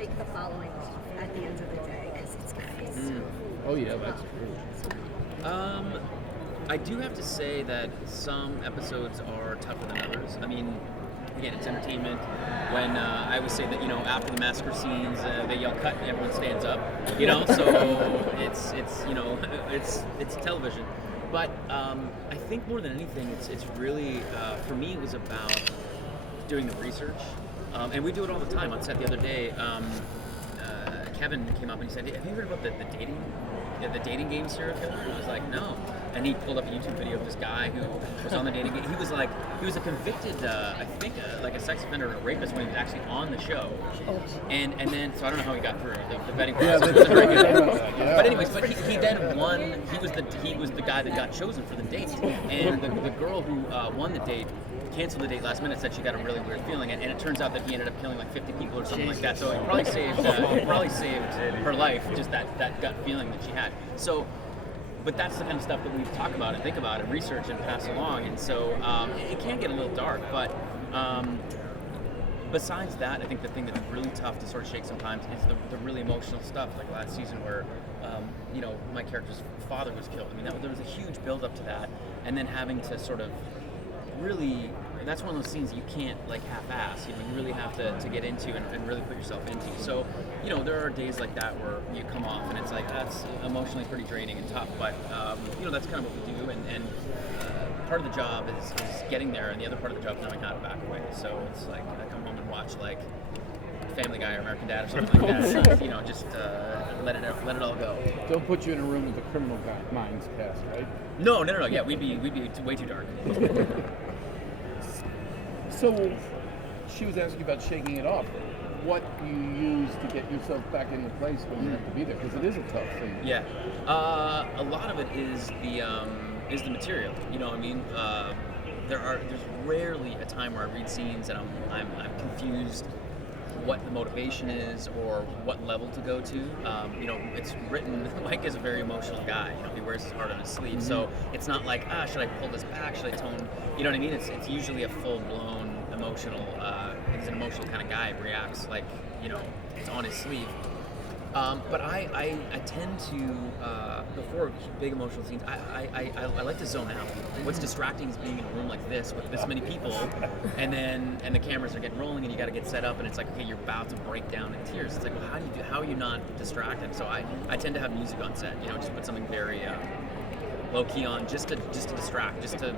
shake the following off at the end of the day? Because it's going to be so. Oh yeah, that's true. I do have to say that some episodes are tougher than others. I mean, again, it's entertainment. When I always say that, after the massacre scenes, they yell cut and everyone stands up, so it's it's television. But I think more than anything, it's really, for me, it was about doing the research. And we do it all the time on set. The other day, Kevin came up and he said, "Have you heard about the dating game serial killer?" And I was like, "No." And he pulled up a YouTube video of this guy who was on the dating game. He was a convicted, I think, like a sex offender or a rapist when he was actually on the show. And then, so I don't know how he got through the vetting process. Wasn't very good. But anyways, but he then won. He was the guy that got chosen for the date. And the girl who won the date canceled the date last minute, said she got a really weird feeling, and it turns out that he ended up killing like 50 people or something like that. So it probably saved her life, just that gut feeling that she had. So, but that's the kind of stuff that we talk about and think about and research and pass along, and so it can get a little dark. But besides that, I think the thing that's really tough to sort of shake sometimes is the really emotional stuff, like last season where my character's father was killed. I mean, there was a huge build up to that, and then having to sort of really, that's one of those scenes that you can't like half-ass. You really have to get into and really put yourself into. So, there are days like that where you come off and it's like, that's emotionally pretty draining and tough, but that's kind of what we do, and part of the job is getting there, and the other part of the job is knowing how to back away. So it's like I come home and watch like Family Guy or American Dad or something like that. Just let it all go. Don't put you in a room with the Criminal Minds cast, right? No. Yeah, we'd be way too dark. So, she was asking about shaking it off. What do you use to get yourself back into place when you have to be there? Because it is a tough thing. Yeah, a lot of it is the material. There's rarely a time where I read scenes and I'm confused what the motivation is or what level to go to. It's written, Mike is a very emotional guy. He wears his heart on his sleeve. Mm-hmm. So it's not like, should I pull this back? Should I tone? You know what I mean? It's usually a full-blown emotional, he's an emotional kind of guy, reacts like, it's on his sleeve. But I tend to, before big emotional scenes, I like to zone out. What's distracting is being in a room like this with this many people, and the cameras are getting rolling, and you got to get set up, and it's like, okay, you're about to break down in tears. It's like, well, how are you not distracted? So I tend to have music on set, just put something very low key on, just to distract, just to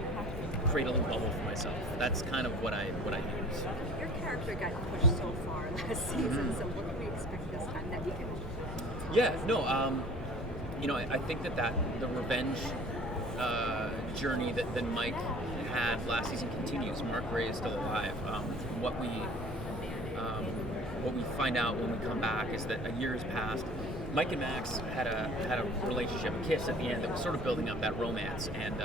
create a little bubble for myself. That's kind of what I use. Your character got pushed so far last season, so what can we expect this time that you can? Yeah, no, I think that the revenge journey that Mike had last season continues. Mark Gray is still alive. What we find out when we come back is that a year has passed. Mike and Max had a relationship, a kiss at the end that was sort of building up that romance, and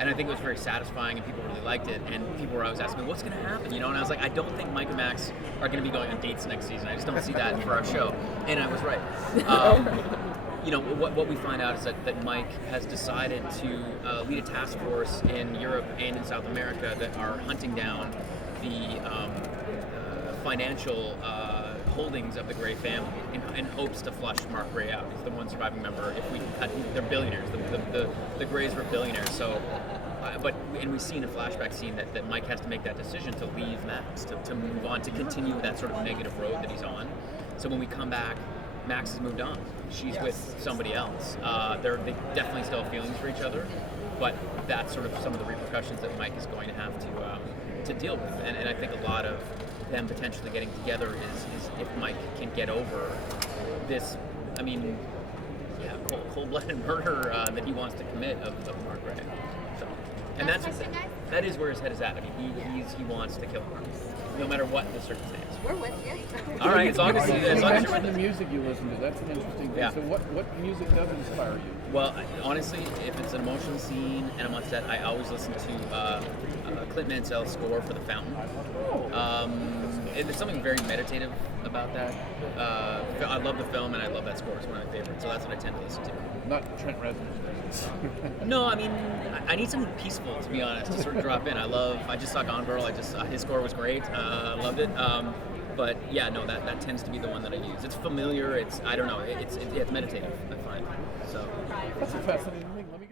I think it was very satisfying, and people really liked it. And people were always asking me, "What's going to happen?" And I was like, "I don't think Mike and Max are going to be going on dates next season. I just don't see that for our show." And I was right. What we find out is that Mike has decided to lead a task force in Europe and in South America that are hunting down the financial holdings of the Gray family in hopes to flush Mark Gray out. He's the one surviving member. If we can cut, they're billionaires. The Grays were billionaires. So, and we see in a flashback scene that Mike has to make that decision to leave Max, to move on, to continue that sort of negative road that he's on. So when we come back, Max has moved on. She's with somebody else. They definitely still have feelings for each other, but that's sort of some of the repercussions that Mike is going to have to deal with. And I think a lot of them potentially getting together is if Mike can get over this, cold-blooded murder that he wants to commit of Mark Gray. So, and that is where his head is at. He wants to kill Mark, no matter what the circumstance. We're with you. All right, as long as you mentioned the music you listen to. That's an interesting thing. Yeah. So what music does inspire you? Well, honestly, if it's an emotional scene and I'm on set, I always listen to Clint Mansell's score for The Fountain. There's something very meditative about that. I love the film and I love that score. It's one of my favorites, so that's what I tend to listen to. Not Trent Reznor's. No, I need something peaceful, to be honest, to sort of drop in. I just saw Gone Girl. His score was great. Loved it. But yeah, no, that tends to be the one that I use. It's familiar. It's I don't know. It's meditative. I find so. That's a fascinating thing. Let me go.